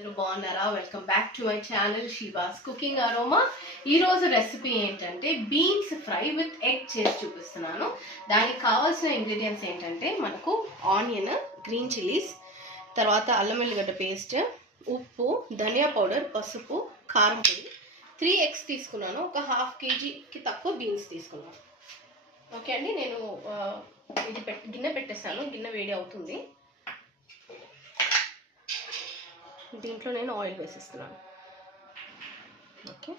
అందరూ బాగున్నారా? Welcome back to my channel Sheeba's cooking aroma. ఈ రోజు రెసిపీ ఏంటంటే బీన్స్ ఫ్రై విత్ ఎగ్ చేసి చూపిస్తున్నాను. దానికి కావాల్సిన ఇంగ్రీడియంట్స్ ఏంటంటే మనకు ఆనియన్, గ్రీన్ చిల్లీస్, తర్వాత అల్లం వెల్లిగడ్డ పేస్ట్, ఉప్పు, ధనియా పౌడర్, పసుపు, కారం పొడి, 3 eggs తీసుకున్నాను. ఒక 1/2 kgకి తక్కువ బీన్స్ తీసుకున్నాను. ఓకే అండి, నేను ఇది గిన్నె పెట్టేస్తాను. గిన్నె వేడి అవుతుంది. దీంట్లో నేను ఆయిల్ వేసిస్తున్నాను. ఓకే,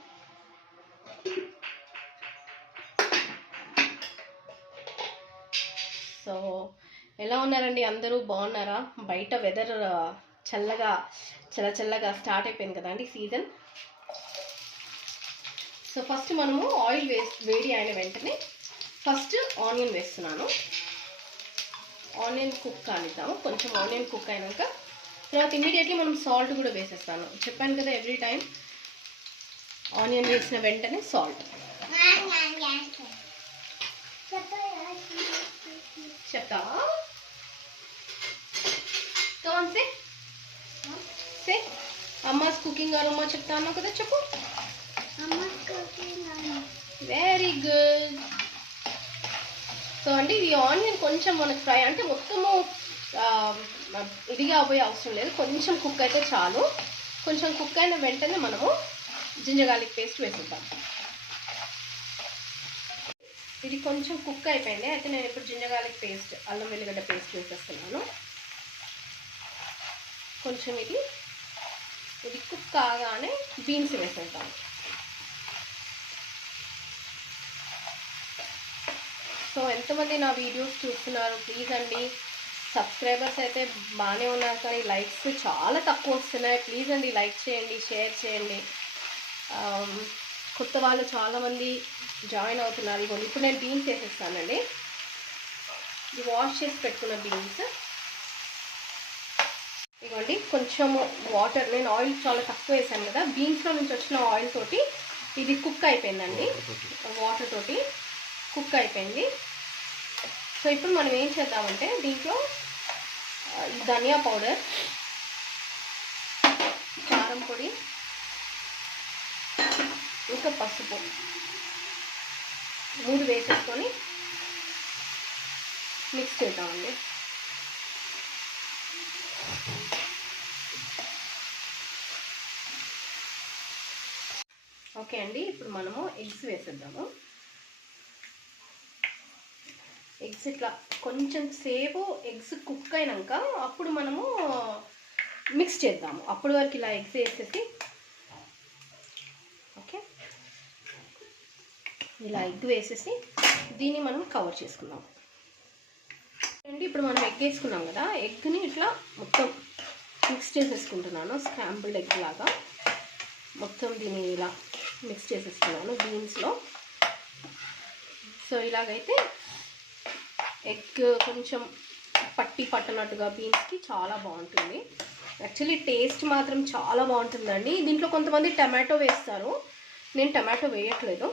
సో ఎలా ఉన్నారండి? అందరూ బాగున్నారా? బయట వెదర్ చల్లగా స్టార్ట్ అయిపోయింది కదండి సీజన్. సో ఫస్ట్ మనము ఆయిల్ వేడి అయిన వెంటనే ఫస్ట్ ఆనియన్ వేస్తున్నాను. ఆనియన్ కుక్ కానిద్దాము. కొంచెం ఆనియన్ కుక్ అయినాక తర్వాత ఇమీడియట్లీ మనం సాల్ట్ కూడా వేసేస్తాను. చెప్పాను కదా, ఎవ్రీ టైం ఆనియన్ వేసిన వెంటనే సాల్ట్. చెప్తావా? సే అమ్మాస్ కుకింగ్ అరోమా చెప్తాను కదా, చెప్పు. Very good. సో అండి, ఇది ఆనియన్ కొంచెం మనకు ఫ్రై అంటే మొత్తము ఇదిగా పోయే అవసరం లేదు. కొంచెం కుక్ అయితే చాలు. కొంచెం కుక్ అయిన వెంటనే మనము జింజర్ గార్లిక్ పేస్ట్ వేసేద్దాం. ఇది కొంచెం కుక్ అయిపోయింది. అయితే నేను ఇప్పుడు జింజర్ గార్లిక్ పేస్ట్, అల్లం వెల్లిగడ్డ పేస్ట్ వేసేస్తున్నాను. కొంచెం ఇది కుక్ కాగానే బీన్స్ వేసేద్దాం. సో ఎంతమంది నా వీడియోస్ చూస్తున్నారు ప్లీజ్ అండి. సబ్స్క్రైబర్స్ అయితే బాగానే ఉన్నారు కానీ లైక్స్ చాలా తక్కువ వస్తున్నాయి. ప్లీజ్ అండి, లైక్ చేయండి, షేర్ చేయండి. కొత్త వాళ్ళు చాలామంది జాయిన్ అవుతున్నారు. ఇవ్వండి, ఇప్పుడు నేను బీన్స్ వేసేస్తానండి. ఇది వాష్ చేసి పెట్టుకున్న బీన్స్. ఇవ్వండి, కొంచెము వాటర్, నేను ఆయిల్ చాలా తక్కువ వేసాను కదా, బీన్స్లో నుంచి వచ్చిన ఆయిల్ తోటి ఇది కుక్ అయిపోయిందండి. వాటర్ తోటి కుక్ అయిపోయింది. సో ఇప్పుడు మనం ఏం చేద్దామంటే దీంట్లో ధనియా పౌడర్, కారం పొడి, ఇంకా పసుపు 3 వేసేసుకొని మిక్స్ చేద్దామండి. ఓకే అండి, ఇప్పుడు మనము ఎగ్స్ వేసేద్దాము. ఎగ్స్ ఇట్లా కొంచెం సేపు ఎగ్స్ కుక్ అయినాక అప్పుడు మనము మిక్స్ చేద్దాము. అప్పుడు వరకు ఇలా ఎగ్స్ వేసేసి, ఓకే, ఇలా ఎగ్ వేసేసి దీన్ని మనం కవర్ చేసుకుందాం అండి. ఇప్పుడు మనం ఎగ్ వేసుకున్నాం కదా, ఎగ్ని ఇట్లా మొత్తం మిక్స్ చేసేసుకుంటున్నాను. స్క్రాంబుల్డ్ ఎగ్ లాగా మొత్తం దీన్ని ఇలా మిక్స్ చేసేసుకున్నాను బీన్స్లో. సో ఇలాగైతే ఎగ్ కొంచెం పట్టనట్టుగా బీన్స్కి చాలా బాగుంటుంది. యాక్చువల్లీ టేస్ట్ మాత్రం చాలా బాగుంటుందండి. దీంట్లో కొంతమంది టమాటో వేస్తారు, నేను టమాటో వేయట్లేదు.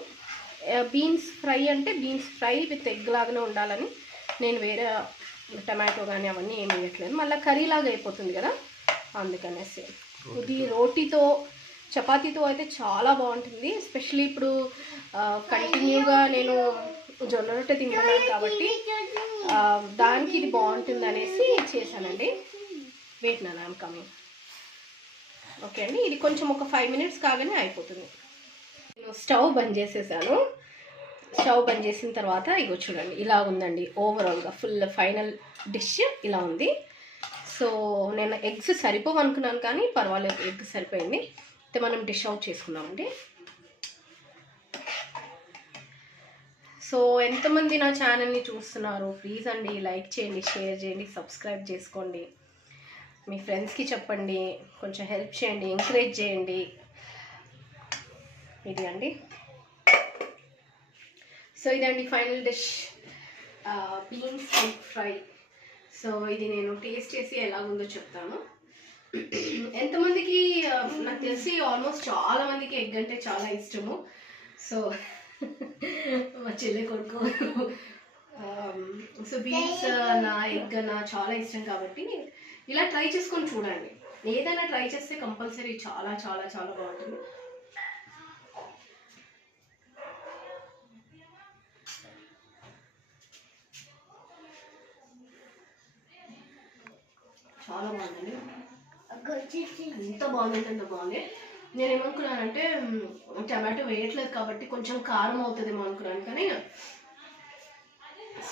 బీన్స్ ఫ్రై అంటే బీన్స్ ఫ్రై విత్ ఎగ్ లాగానే ఉండాలని నేను వేరే టమాటో కానీ అవన్నీ ఏం వేయట్లేదు. మళ్ళీ కర్రీలాగా అయిపోతుంది కదా, అందుకనేసి. ఇది రోటీతో, చపాతీతో అయితే చాలా బాగుంటుంది. ఎస్పెషల్లీ ఇప్పుడు కంటిన్యూగా నేను జొన్న రొట్టె తింటున్నాను కాబట్టి దానికి ఇది బాగుంటుంది అనేసి చేశానండి. వెయిట్ నా ఐమ్ కమింగ్. ఓకే అండి, ఇది కొంచెం ఒక 5 minutes కాగానే అయిపోతుంది. నేను స్టవ్ బంద్ చేసేసాను. స్టవ్ బంద్ చేసిన తర్వాత ఇగో చూడండి, ఇలా ఉందండి. ఓవరాల్గా ఫుల్ ఫైనల్ డిష్ ఇలా ఉంది. సో నేను ఎగ్స్ సరిపోవు అనుకున్నాను కానీ పర్వాలేదు, ఎగ్ సరిపోయింది. అయితే మనం డిష్ అవుట్ చేసుకున్నామండి. సో ఎంతమంది నా ఛానల్ని చూస్తున్నారు ప్లీజ్ అండి, లైక్ చేయండి, షేర్ చేయండి, సబ్స్క్రైబ్ చేసుకోండి, మీ ఫ్రెండ్స్కి చెప్పండి, కొంచెం హెల్ప్ చేయండి, ఎంకరేజ్ చేయండి. ఇది అండి. సో ఇదండి final dish, beans egg fry. So ఇది నేను టేస్ట్ చేసి ఎలాగుందో చెప్తాను. ఎంతమందికి నాకు తెలిసి ఆల్మోస్ట్ చాలా మందికి ఎగ్ అంటే చాలా ఇష్టము. సో మా చెల్లె కొడుకు, సో బీన్స్ నా ఎగ్ నా చాలా ఇష్టం కాబట్టి ఇలా ట్రై చేసుకొని చూడండి. ఏదైనా ట్రై చేస్తే కంపల్సరీ చాలా చాలా చాలా బాగుంటుంది. చాలా బాగుందండి, ఎంత బాగుందంటే అంత బాగుంది. నేను ఏమనుకున్నానంటే టమాటో వేయట్లేదు కాబట్టి కొంచెం కారం అవుతుందేమో అనుకున్నాను, కానీ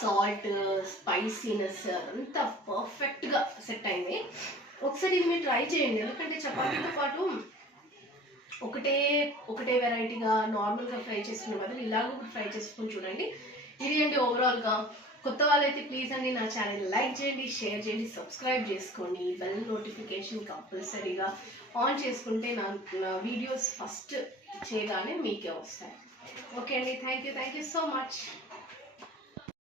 సాల్ట్ స్పైసీనెస్ అంతా పర్ఫెక్ట్గా సెట్ అయింది. ఒకసారి ఇది మీరు ట్రై చేయండి, ఎందుకంటే చపాతీతో పాటు ఒకటే వెరైటీగా నార్మల్గా ఫ్రై చేసుకునే బదులు ఇలాగ ఒకటి ఫ్రై చేసుకుని చూడండి. ఇది అండి ఓవరాల్గా. కొత్త వాళ్ళైతే ప్లీజ్ అండి నా ఛానల్ లైక్ చేయండి, షేర్ చేయండి, సబ్స్క్రైబ్ చేసుకోండి. బెల్ నోటిఫికేషన్ కంపల్సరీగా ఆన్ చేసుకుంటే నా వీడియోస్ ఫస్ట్ చేయగానే మీకే వస్తాయి. ఓకే అండి, థ్యాంక్ యూ సో మచ్.